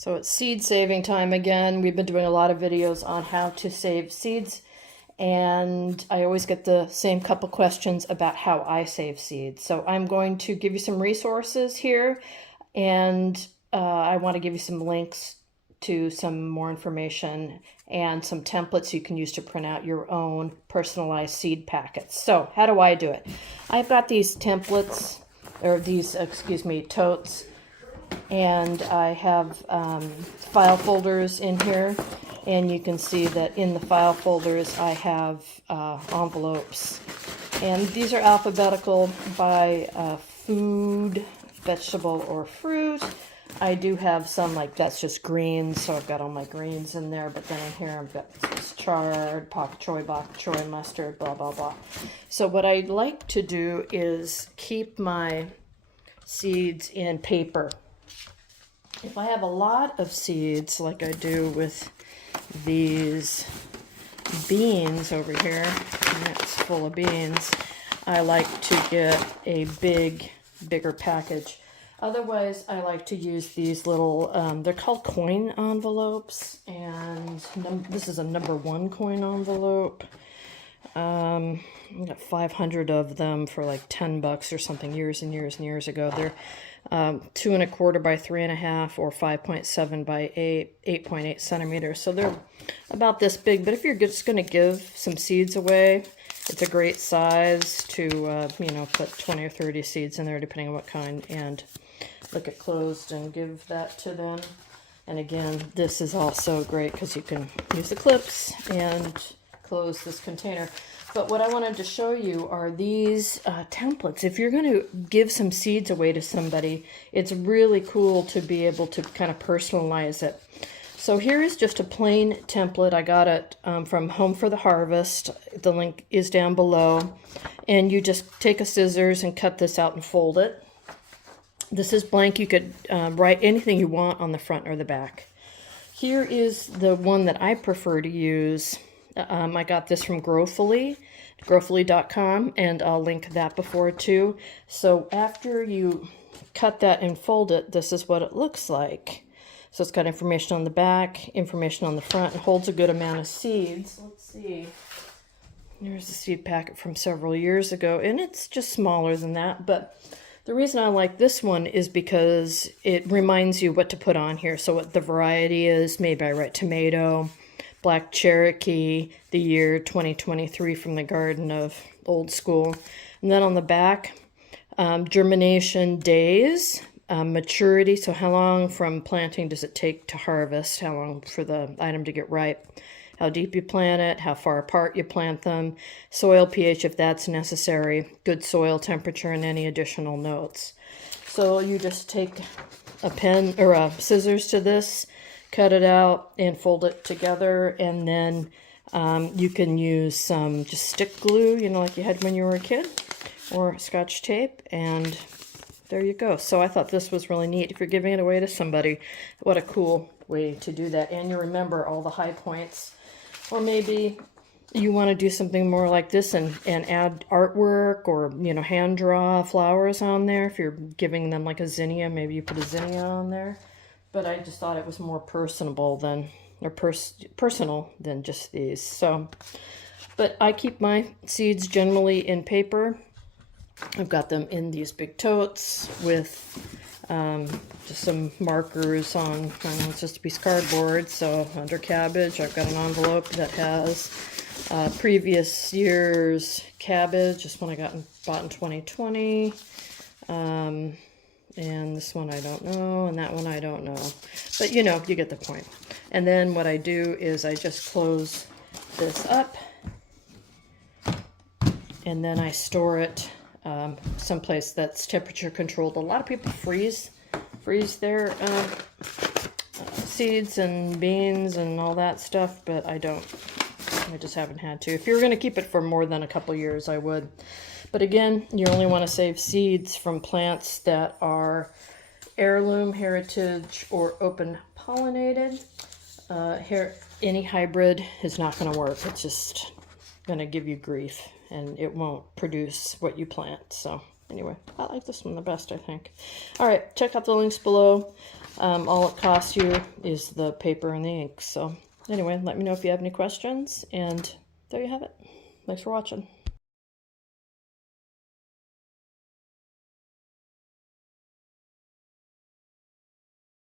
So it's seed saving time again. We've been doing a lot of videos on how to save seeds, and I always get the same couple questions about how I save seeds. So I'm going to give you some resources here, and I want to give you some links to some more information and some templates you can use to print out your own personalized seed packets. So how do I do it? I've got these templates, or these, totes, and I have file folders in here, and you can see that in the file folders I have envelopes, and these are alphabetical by food, vegetable, or fruit. I do have some, like, that's just greens, so I've got all my greens in there, but then in here I've got chard, pak choy, bok choy, mustard, blah, blah, blah. So what I like to do is keep my seeds in paper. If I have a lot of seeds, like I do with these beans over here, and it's full of beans, I like to get a bigger package. Otherwise, I like to use these little, they're called coin envelopes, and this is a #1 coin envelope. I got 500 of them for like $10 or something years and years and years ago. They're 2 1/4 by 3 1/2 or 5.7 by 8.8 centimeters. So they're about this big, but if you're just going to give some seeds away, it's a great size to, put 20 or 30 seeds in there, depending on what kind, and look at closed and give that to them. And again, this is also great because you can use the clips and close this container. But what I wanted to show you are these templates. If you're going to give some seeds away to somebody, it's really cool to be able to kind of personalize it. So here is just a plain template. I got it from Home for the Harvest. The link is down below. And you just take a scissors and cut this out and fold it. This is blank. You could write anything you want on the front or the back. Here is the one that I prefer to use. I got this from growfully.com, and I'll link that before too. So after you cut that and fold it, this is what it looks like. So it's got information on the back, information on the front, and holds a good amount of seeds. Let's see. Here's a seed packet from several years ago, and it's just smaller than that. But the reason I like this one is because it reminds you what to put on here. So what the variety is, maybe I write tomato, Black Cherokee, the year 2023 from the Garden of Old School. And then on the back, germination days, maturity, so how long from planting does it take to harvest, how long for the item to get ripe, how deep you plant it, how far apart you plant them, soil pH if that's necessary, good soil temperature, and any additional notes. So you just take a pen or a scissors to this, cut it out and fold it together, and then you can use some just stick glue, like you had when you were a kid, or Scotch tape, and there you go. So I thought this was really neat. If you're giving it away to somebody, what a cool way to do that. And you remember all the high points. Or maybe you want to do something more like this and add artwork, or, hand draw flowers on there. If you're giving them like a zinnia, maybe you put a zinnia on there. But I just thought it was more personal than just these. So, but I keep my seeds generally in paper. I've got them in these big totes with just some markers on, it's just a piece of cardboard. So under cabbage, I've got an envelope that has previous year's cabbage, this one I bought in 2020. And this one I don't know, and that one I don't know. But you get the point. And then what I do is I just close this up, and then I store it someplace that's temperature controlled. A lot of people freeze their seeds and beans and all that stuff, but I don't. I just haven't had to. If you were going to keep it for more than a couple years, I would. But again, you only want to save seeds from plants that are heirloom, heritage, or open pollinated. Any hybrid is not going to work. It's just going to give you grief, and it won't produce what you plant. So Anyway, I like this one the best, I think. All right, check out the links below. All it costs you is the paper and the ink. So anyway, let me know if you have any questions, and there you have it. Thanks for watching.